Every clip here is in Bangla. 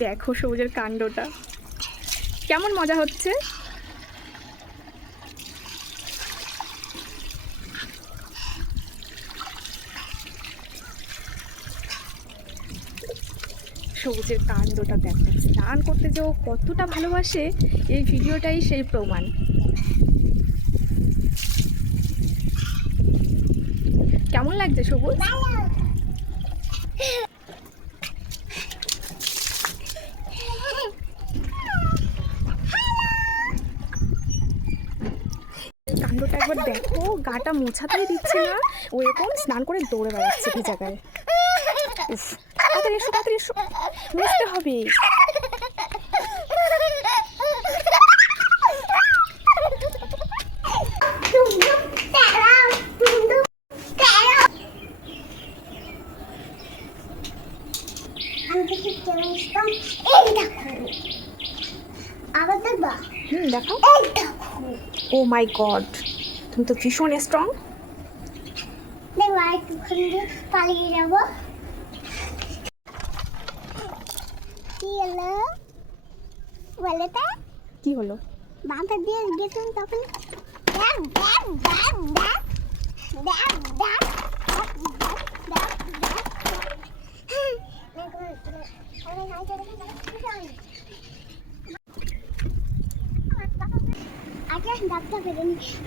দেখো সবুজের কাণ্ডটা কেমন মজা হচ্ছে। সবুজের কাণ্ডটা দেখো, স্নান করতে যে ও কতটা ভালোবাসে এই ভিডিওটাই সেই প্রমাণ। কেমন লাগছে সবুজ? কাণ্ডটা একবার দেখো, গাটা মোছাতেই দিচ্ছে না, ও এরকম স্নান করে দৌড়ে বেড়াচ্ছে ভেজা গায়ে। উফ, তাড়াতাড়ি এসো, তাড়াতাড়ি এসো, মুছতে হবে। দেখো, ও মাই গড, তুমি তো ভীষণ স্ট্রং। পালিয়ে যাবো। কি হলো? বাঁধা দিয়ে গেছেন তখন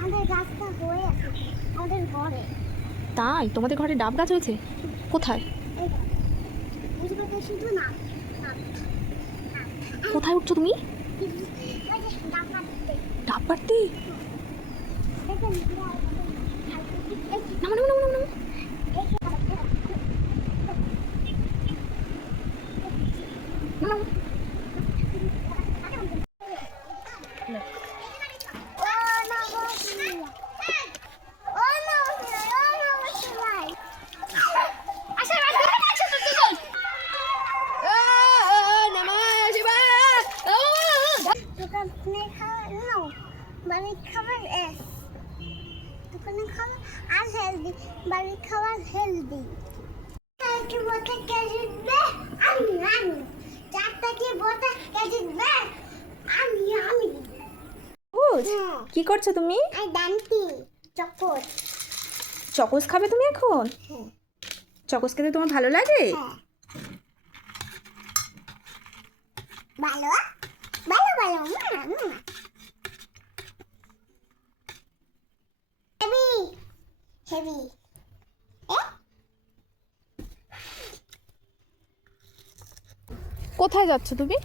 আমাদের গাছটা হয়ে আছে আমাদের ঘরে। তাই? তোমাদের ঘরে ডাব গাছ হয়েছে? কোথায়? শুধু না, কোথায় উঠছো তুমি? ডাব পাড়তে? নামো নামো নামো নামো। নামো। বাড়ির খাবার দোকানের খাবার আর হেলদি, বাড়ির খাবার হেলদি। কি করছো তুমি? চকোস খাবে তুমি এখন? চকোস খেতে তোমার ভালো লাগে? ভালো ভালো ভালো হেভি হেভি। কোথায় যাচ্ছ তুমি?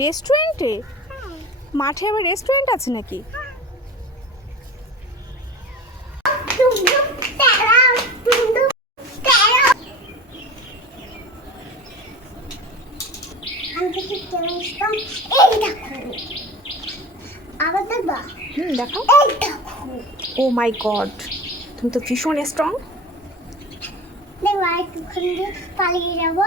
রেস্টুরেন্টে? মাঠে আবার রেস্টুরেন্ট আছে নাকি? দেখো, ও মাই গড, তুমি তো ভীষণ স্ট্রং। পালিয়ে যাবো।